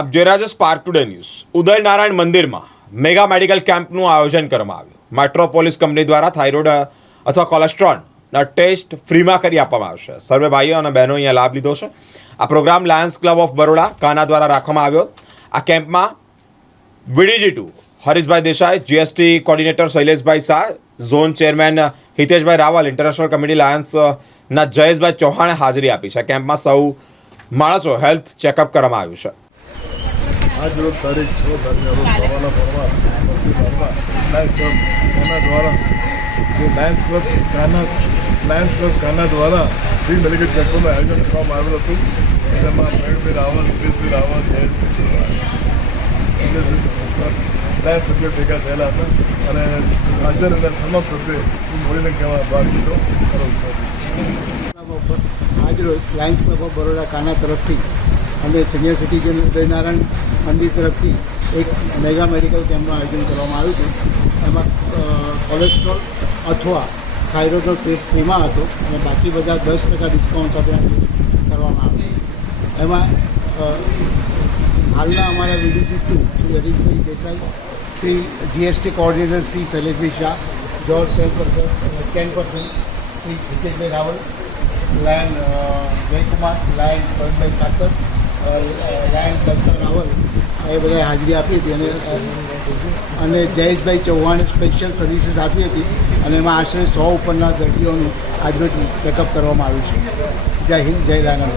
આપ જોઈ રહ્યા છો સ્પાર્ક ટુડે ન્યૂઝ. ઉદયનારાયણ મંદિરમાં મેગા મેડિકલ કેમ્પનું આયોજન કરવામાં આવ્યું. મેટ્રોપોલિસ કંપની દ્વારા થાઇરોઇડ અથવા કોલેસ્ટ્રોલના ટેસ્ટ ફ્રીમાં કરી આપવામાં આવશે. સર્વે ભાઈઓ અને બહેનો અહીંયા લાભ લીધો છે. આ program lions club of Baroda કાના દ્વારા રાખવામાં આવ્યો. આ કેમ્પમાં VDG2 Harishbhai Desai, GST coordinator Shaileshbhai Shah, zone chairman Hiteshbhai Raval, international committee લાયન્સના જયેશભાઈ ચૌહાણે હાજરી આપી છે. કેમ્પમાં સૌ માણસો હેલ્થ ચેકઅપ કરવામાં આવ્યું છે. आज रोज तारीख 6 सवाला फरवा काना द्वारा जो लायन्स क्लब काना द्वारा फ्री मेडिकल चेकअपનું આયોજન કરવામાં આવેલું હતું. જેમાં પ્રવીણભાઈ રાવલ, હિતેશભાઈ રાવલ, લાયન્સ સભ્યો ભેગા થયેલા હતા અને હાજર તમામ સભ્યોએ મળીને કહેવા ભાગ લીધો. આજરોજ લાયન્સ ક્લબ ઓફ બરોડા કાના તરફથી અને સિનિયર સિટીઝન ઉદયનારાયણ મંદિર તરફથી એક મેગા મેડિકલ કેમ્પનું આયોજન કરવામાં આવ્યું હતું. એમાં કોલેસ્ટ્રોલ અથવા થાઇરોઇડનો ટેસ્ટ ફ્રીમાં હતો અને બાકી બધા 10% ડિસ્કાઉન્ટ સાથે કરવામાં આવ્યું. એમાં હાલના અમારા VDG2 Shri Harishbhai Desai, Shri GST coordinator Shri Shaileshbhai Shah, George 10%, Shri Hiteshbhai Raval, lion Jaykumar, lion Pravinbhai Thakar, lion Darshan Raval એ બધાએ હાજરી આપી હતી અને જયેશભાઈ ચૌહાણે સ્પેશિયલ સર્વિસીસ આપી હતી અને એમાં આશરે 100 ઉપરના દર્દીઓનું આજરોજ ચેકઅપ કરવામાં આવ્યું છે. જય હિન્દ, જય લાયન.